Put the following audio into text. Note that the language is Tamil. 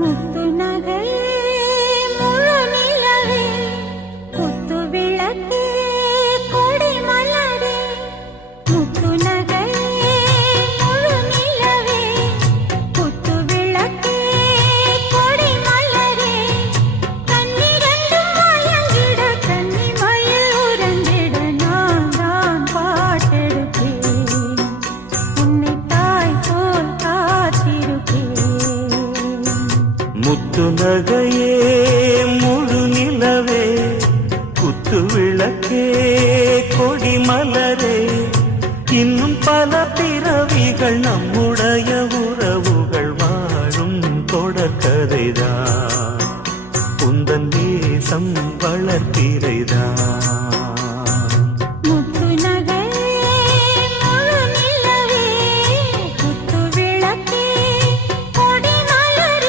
முத்து நகை முழு நிலவே குத்து விளக்கே கொடி மலரே முத்து நகை முழு நிலவே குத்து விளக்கே கொடி மலரே கண்ணிரண்டும் மயங்கிட கன்னி மயில் உறங்கிட நான் தான் பாட்டெடுப்பேன் உன்னை தாய் போல் காத்திருப்பேன் முத்து நகையே முழு நிலவே குத்து விளக்கே கொடி மலரே இன்னும் பல பிறவிகள் நம்முடைய உறவுகள் வாழும் தொடர்கதைதான் உந்தன் தேசம் வளர்த்திரைதான்